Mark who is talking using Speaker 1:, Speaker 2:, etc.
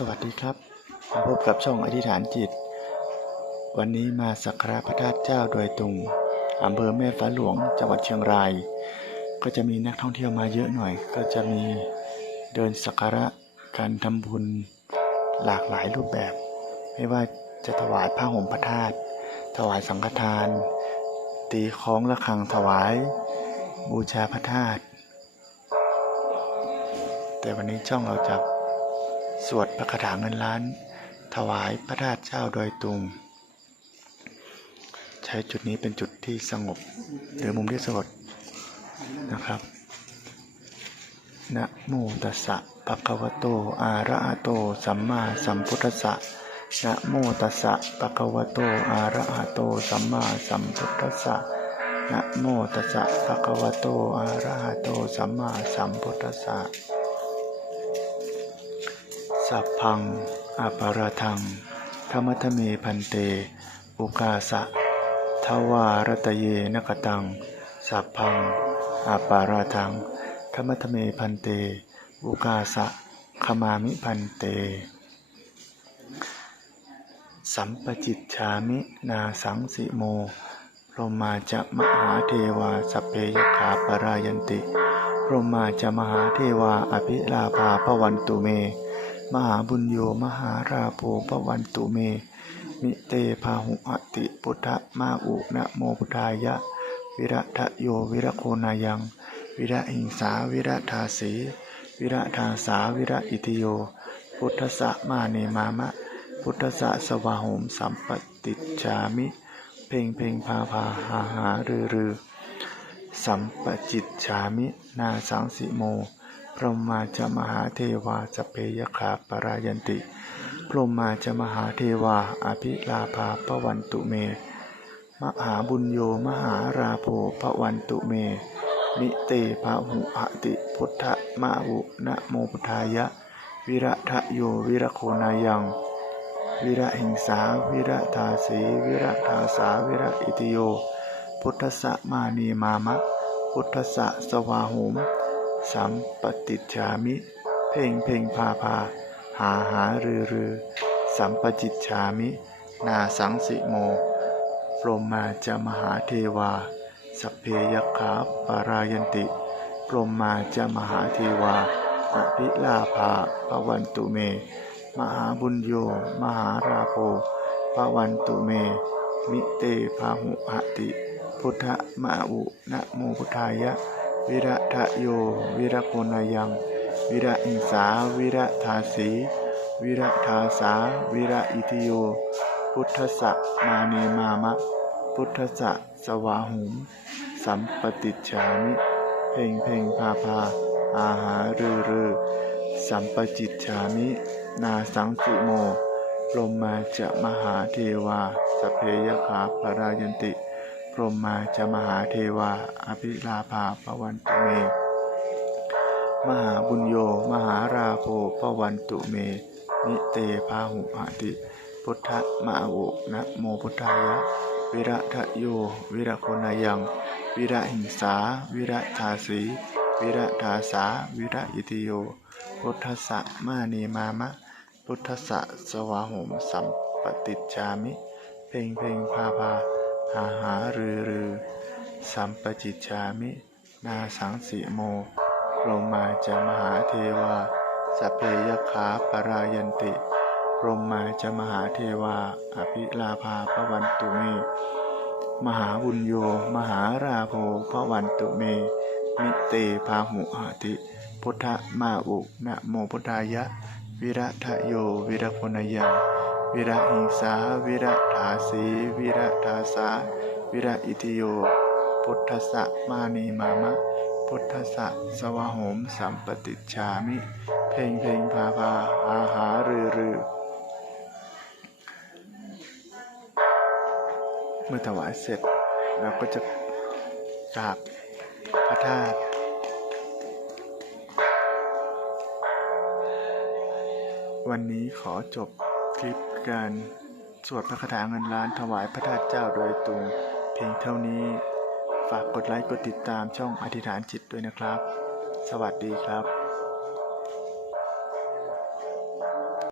Speaker 1: สวัสดีครับมาพบกับช่องอธิษฐานจิต วันนี้มาสักการะพระธาตุเจ้าโดยตรงอำเภอแม่ฟ้าหลวงจังหวัดเชียงราย ก็จะมีนักท่องเที่ยวมาเยอะหน่อย ก็จะมีเดินสักการะการทำบุญหลากหลายรูปแบบ ไม่ว่าจะถวายผ้าห่มพระธาตุถวายสังฆทาน ตีคล้องระฆังถวาย บูชาพระธาตุแต่วันนี้ช่องเราจะ สวดพระคาถาเงินล้าน ถวายพระธาตุเจ้าโดยตรงใช้จุดนี้เป็นจุดที่สงบ หรือมุมที่สงบนะครับนะโมตัสสะภะคะวะโต อะระหะโต สัมมาสัมพุทธัสสะนะโมตัสสะภะคะวะโต อะระหะโต สัมมาสัมพุทธัสสะนะโมตัสสะภะคะวะโตอะระหะโตสัมมาสัมพุทธัสสะ สัพพังอปาราทัง ธรรมทเมพันเต อุกาสะทวารตเยนกตัง สัพพังอปาราทัง ธรรมทเมพันเต อุกาสะขมามิพันเต สัมปจิตชามินาสังสิโมพรหมาจะมหาเทวาสเพยขาปรายันติ พรหมาจะมหาเทวาอภิลาภาพวันตุเม มหาบุญโยมหาราโภปวันตุเม มิเตพาหุอติพุทธมาอุนะโมพุทธายะ วิระทะโยวิระโคนายัง วิระหิงสาวิระทาสีวิระทาสาวิระอิติโย พุทธะมาเนมามะ พุทธะสวาโหมสัมปติจจามิ เพ่งเพ่งพาพาหาหารือรือสัมปจิตฉามิ นาสังสิโม พรหมาจะมหาเทวาสเพยขาปรายันติ พรหมาจะมหาเทวา อภิลาภาปวันตุเม มหาบุญโยมหาราโภปวันตุเมมิเตภาหุอติพุทธมาอุนะโมพุทธายะ วิระทะโยวิระโคนายัง วิระหิงสาวิระทาสีวิระทาสาวิระอิติโย พุทธสะมานีมามะ พุทธะสวาโหม สัมปติจฉามิ เพ่งเพ่งพาพา หาหารือรือ สัมปจิตฉามิ นาสังสิโมพรหมาจะมหาเทวาสพเพยขาปารายันติพรหมาจะมหาเทวาอภิลาภาปวันตุเม มหาบุญโย มหาราโภปวันตุเม มิเตพาหุหติ พุทธมาอุนะโมพุทธายะ วิระทะโย วิระโคนายัง วิระอิงสา วิระทาสี วิระทาสา วิระอิทิโย พุทธะมาเนมามะ พุทธะสวาหุม สัมปติจฉามิ เพ่งเพ่งพาพา อาหารือรือสัมปจิตฉามิ นาสังสิโมพรหมาจะมหาเทวา สเพยขาปรายันติ พรหมาจะมหาเทวา อภิลาภาปวันตุเม มหาบุญโย มหาราโภปวันตุเม นิเตพาหุหติ พุทธมาอุนะโมพุทธายะ วิระทะโย วิระโคนายัง วิระหิงสา วิระทาสี วิระทาสา วิระอิติโย พุทธสะมานีมามะ พุทธสะสวาโหมสัมปติจจามิ เพ่งเพ่งพาพา หาหารือรือ สัมปจิจจามิ นาสังสิโมพรมาจะมหาเทวาสเพยขาปรายันติพรหมาจะมหาเทวา อภิลาภาพวันตุเม มหาบุญโย มหาราโภพวันตุเม มิเตพาหุหติ พุทธมาอุนะโมพุทธายะ วิระทะโย วิระพนยัง วิระหิงสา วิระทาสีวิระทาสา วิระอิติโย พุทธะมานีมามะ พุทธะสวาโหมสัมปติจฉามิ เพ่งเพ่งพาพาอาหารือรือเมื่อถวายเสร็จเราก็จะกราบพระธาตุวันนี้ขอจบคลิป การสวดพระคาถาเงินล้านถวายพระธาตุเจ้าโดยตรงเพียงเท่านี้ฝากกดไลค์กดติดตามช่องอธิษฐานจิตด้วยนะครับ สวัสดีครับ